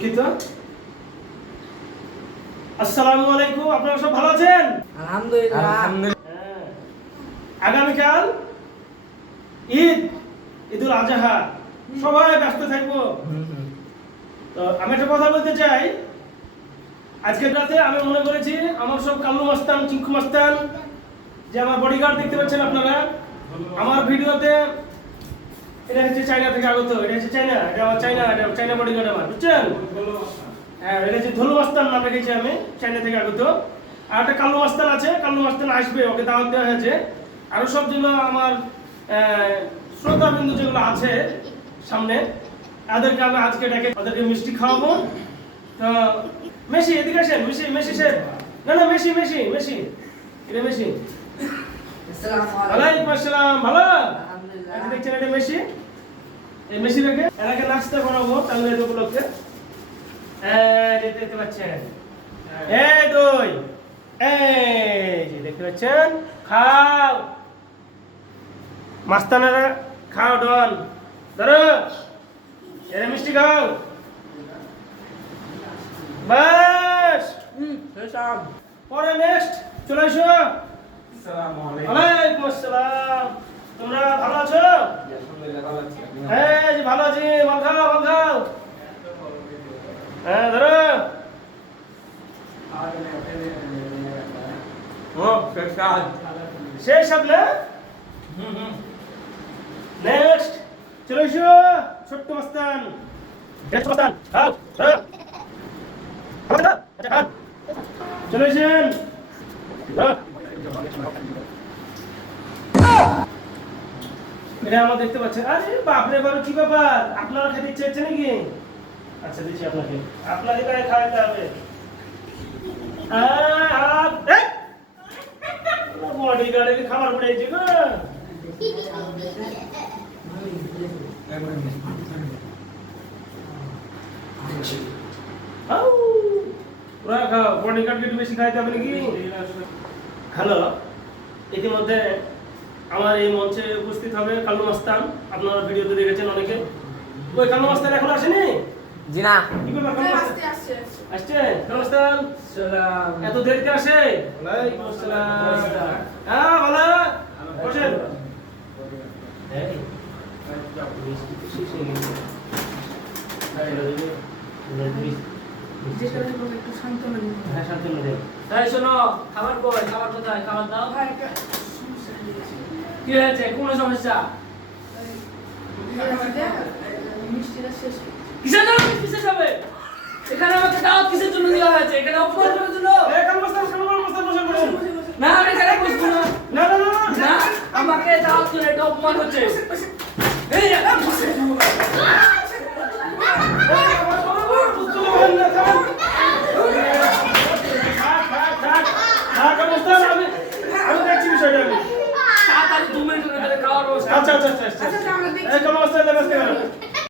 দুঃখিত। আসসালামু আলাইকুম, আপনারা সব ভালো আছেন? আলহামদুলিল্লাহ। আগামীকাল ঈদুল আজহা, সবাই ব্যস্ত থাকবো। তো আমি একটা কথা বলতে চাই, আজকের রাতে আমি মনে করেছি আমার সব কাল্লু মাস্তান, চিঙ্কু মাস্তান, যে আমার বডিগার্ড দেখতে পাচ্ছেন আপনারা আমার ভিডিওতে, এটা হচ্ছে চায়না থেকে আগত, এটা হচ্ছে চায়না, এটা আমার চায়না বডিগার্ড আমার, বুঝছেন? হ্যাঁ, এটা হচ্ছে ধলু মাস্তান নাম রেখেছি আমি, চায়না থেকে আগত। আর একটা কাল্লু মাস্তান আছে, কাল্লু মাস্তান আসবে, ওকে দাওয়াত দেওয়া হয়েছে। আরো সব যেগুলো আমার শ্রোতা বিন্দু যেগুলো আছে সামনে, তাদেরকে আমি আজকে ডেকে ওদেরকে মিষ্টি খাওয়াবো। তো মেশি এদিকে আসেন, মেশি সাহেব, না মেশি এটা মেশি। ওয়ালাইকুম আসসালাম, ভালো? দেখছেন এটা মেশি, এই মেশি রেখে এলাকে নাস্তা বানাবো তাহলে উপলক্ষে। দেখতে পাচ্ছেন এই দই, এই যে দেখতে পাচ্ছেন, খাও মাস্তানেরা, খাও ডন, ধরো এর মিষ্টি খাও, বাস। পরে নেক্সট চলে এসো। ওয়ালাইকুম আসসালাম, তোমরা ভালো আছো? হ্যাঁ জি ভালো আছি, বল খাও। হ্যাঁ ধরো, শেষ আপনি। নেক্সট চলে এসো ছোট্ট মাস্তান, খাও চলে এসেন। এটা আমরা দেখতে পাচ্ছেন। আরে বাপরে বাপ, কি ব্যাপার, আপনারা খেতে ইচ্ছে হচ্ছে নাকি? আচ্ছা দিচ্ছি আপনাকে তাই খাওয়াতে হবে। বডি গার্ডে খাবার পড়েছে গো। বডি গার্ডকে একটু বেশি খাইতে হবে নাকি? হ্যালো, ইতিমধ্যে আমার এই মঞ্চে উপস্থিত হবে কাল্লু মাস্তান, আপনারা ভিডিওতে দেখেছেন অনেকে। ওই কাল্লু মাস্তান এখন আসেনি? জি না। কি ব্যাপার, কাল্লু মাস্তান আসছে? কাল্লু মাস্তান এত দেরিতে আসে? ওয়ালাইকুম আসসালাম। হ্যাঁ ভালো, বসেন। শোনো, খাবার কই? খাবার কোথায়? খাবার দাও। কি হয়েছে? কোন সমস্যা? কিসের জন্য মিষ্টি শেষ হবে? এখানে আমাকে দাওয়াত কিসের জন্য দেওয়া হয়েছে? এখানে অপমান করার জন্য? না আমি এখানে বসবো না। না আমাকে দাওয়াত করে এটা অপমান হচ্ছে। এই